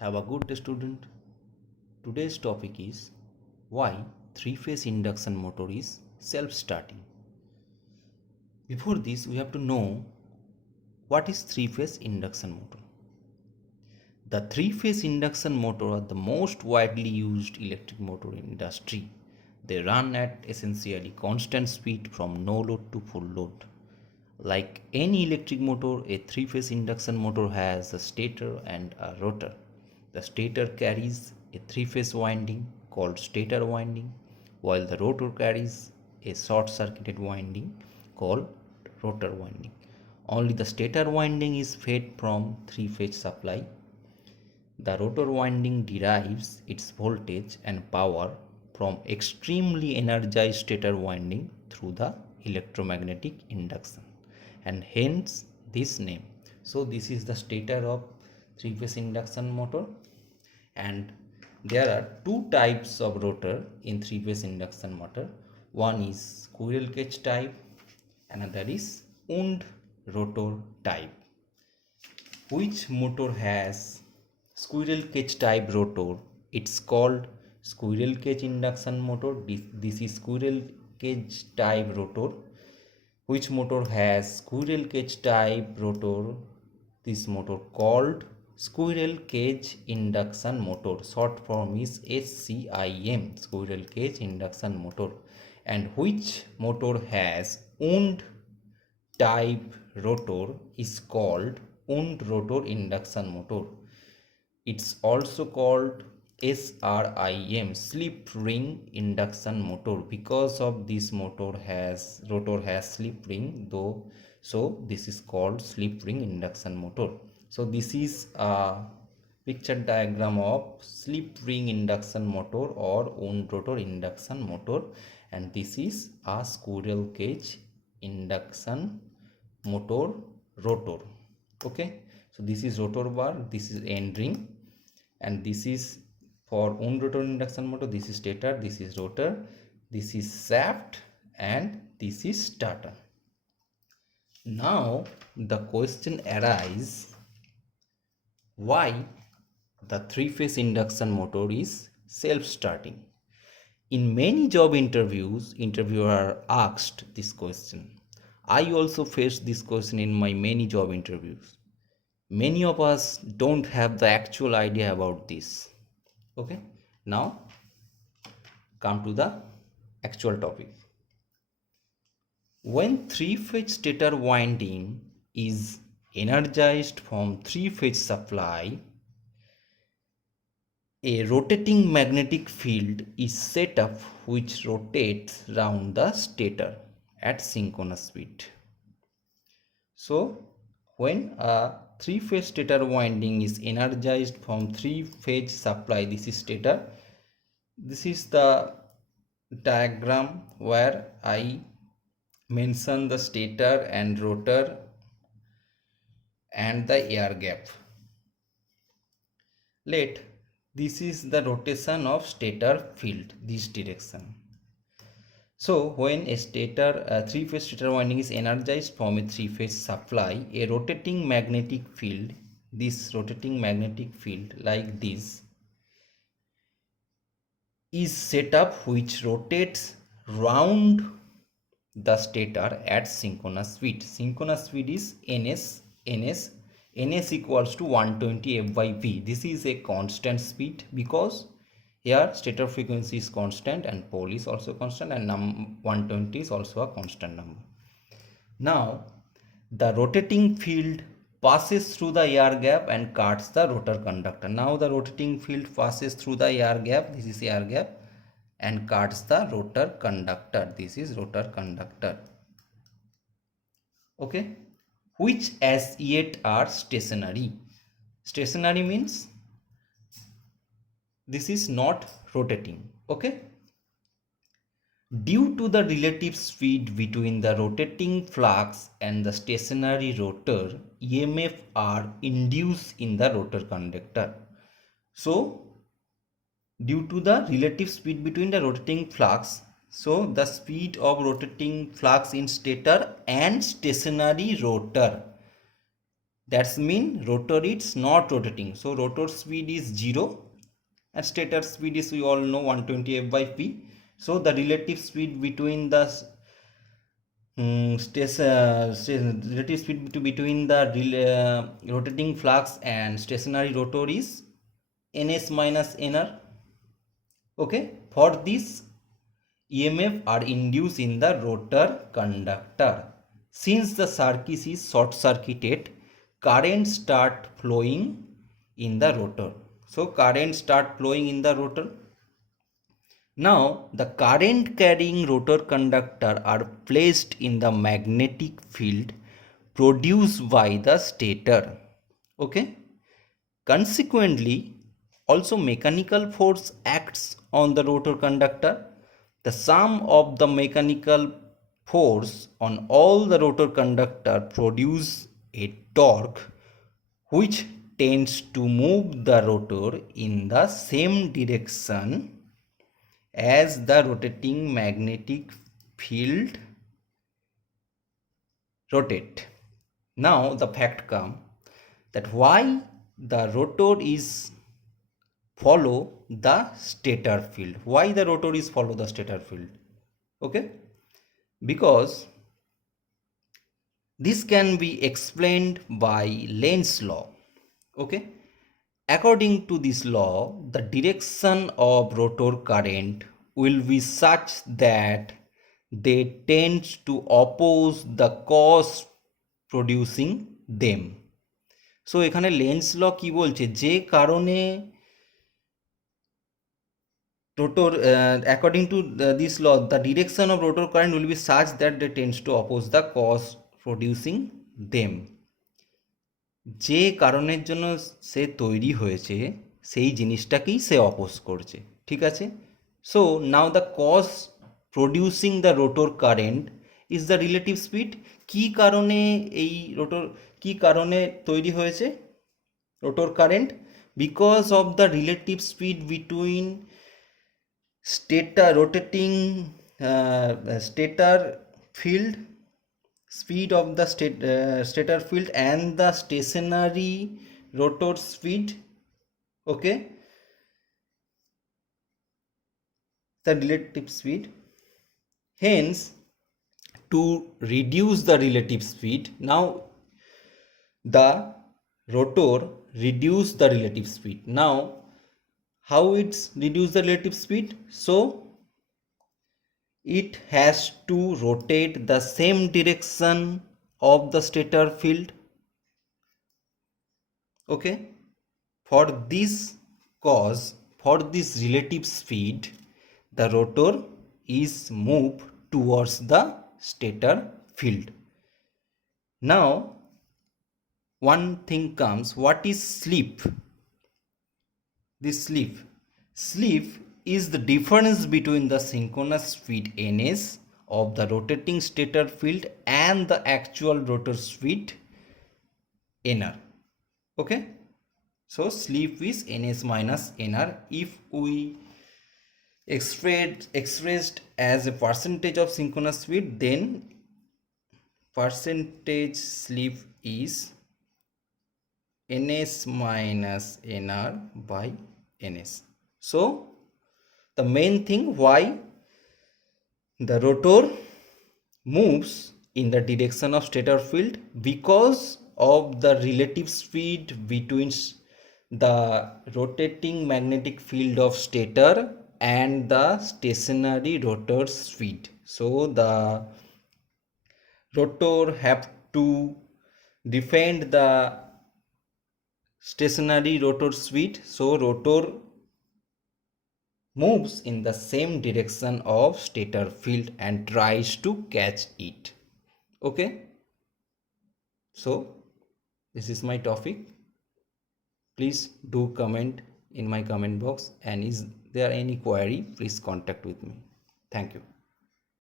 Have a good day, student. Today's topic is why three-phase induction motor is self-starting. Before this, we have to know what is three-phase induction motor. The three-phase induction motor are the most widely used electric motor in industry. They run at essentially constant speed from no load to full load. Like any electric motor, a three-phase induction motor has a stator and a rotor. The stator carries a three-phase winding called stator winding, while the rotor carries a short-circuited winding called rotor winding. Only the stator winding is fed from three-phase supply. The rotor winding derives its voltage and power from extremely energized stator winding through the electromagnetic induction, and hence this name. So this is the stator of three-phase induction motor, and there are two types of rotor in three-phase induction motor. One is squirrel cage type, another is wound rotor type. Which motor has squirrel cage type rotor? It's called squirrel cage induction motor. This is squirrel cage type rotor. Which motor has squirrel cage type rotor? This motor called squirrel cage induction motor. Short form is SCIM, squirrel cage induction motor. And which motor has wound type rotor is called wound rotor induction motor. It's also called SRIM, slip ring induction motor, because of this rotor has slip ring though, so this is called slip ring induction motor. So this is a picture diagram of slip ring induction motor or wound rotor induction motor, and this is a squirrel cage induction motor rotor. Okay, so this is rotor bar, this is end ring, and this is for wound rotor induction motor. This is stator, this is rotor, this is shaft, and this is starter. Now the question arises, why the three-phase induction motor is self-starting? In many job interviews, interviewer are asked this question. I also faced this question in my many job interviews. Many of us don't have the actual idea about this. Okay, now come to the actual topic. When three-phase stator winding is energized from three-phase supply, a rotating magnetic field is set up which rotates round the stator at synchronous speed. So when a three-phase stator winding is energized from three-phase supply, this is stator. This is the diagram where I mention the stator and rotor and the air gap. This is the rotation of stator field, this direction. So when a three-phase stator winding is energized from a three-phase supply, a rotating magnetic field, this rotating magnetic field like this, is set up which rotates round the stator at synchronous speed. Synchronous speed is ns equals to 120 f by v. This is a constant speed because here stator frequency is constant and pole is also constant, and 120 is also a constant number. Now the rotating field passes through the air gap and cuts the rotor conductor. Now the rotating field passes through the air gap, this is air gap, and cuts the rotor conductor, this is rotor conductor. Okay, which as yet are stationary. Stationary means this is not rotating. Okay, due to the relative speed between the rotating flux and the stationary rotor, EMF are induced in the rotor conductor. So due to the relative speed between the rotating flux, so the speed of rotating flux in stator and stationary rotor, That's mean rotor is not rotating. So rotor speed is 0 and stator speed is, we all know, 120 f by p. So the relative speed between the relative speed between the rotating flux and stationary rotor is ns minus nr. Okay, for this EMF are induced in the rotor conductor. Since the circuit is short circuited, current start flowing in the rotor. So current start flowing in the rotor. Now the current carrying rotor conductor are placed in the magnetic field produced by the stator. Okay. Consequently, also mechanical force acts on the rotor conductor. The sum of the mechanical force on all the rotor conductor produce a torque which tends to move the rotor in the same direction as the rotating magnetic field rotate. Now the fact come that why the rotor is follow the stator field. Why the rotor is follow the stator field? Okay, because this can be explained by Lenz's law. Okay, according to this law, the direction of rotor current will be such that they tend to oppose the cause producing them. So এখানে lens ল কি বলছে, যে কারণে rotor according to this law, the direction of rotor current will be such that they tends to oppose the cause producing them. যে কারণের জন্য সে তৈরি হয়েছে সেই জিনিসটাকেই সে অপোজ করছে, ঠিক আছে? So now the cause producing the rotor current is the relative speed. কি কারণে এই রোটর, কি কারণে তৈরি হয়েছে rotor current? Because of the relative speed between stator rotating stator field speed of the stator field and the stationary rotor speed. Okay, the relative speed. Hence, to reduce the relative speed, now the rotor reduce the relative speed. Now how it's reduce the relative speed? So it has to rotate the same direction of the stator field. Okay, for this cause, for this relative speed, the rotor is moved towards the stator field. Now one thing comes, what is slip? This slip is the difference between the synchronous speed ns of the rotating stator field and the actual rotor speed nr. Okay, so slip is ns minus nr. If we expressed as a percentage of synchronous speed, then percentage slip is ns minus nr by ns. So the main thing why the rotor moves in the direction of stator field, because of the relative speed between the rotating magnetic field of stator and the stationary rotor speed. So the rotor have to defend the stationary rotor speed, so rotor moves in the same direction of stator field and tries to catch it. Okay, so this is my topic. Please do comment in my comment box, and is there any query, please contact with me. Thank you.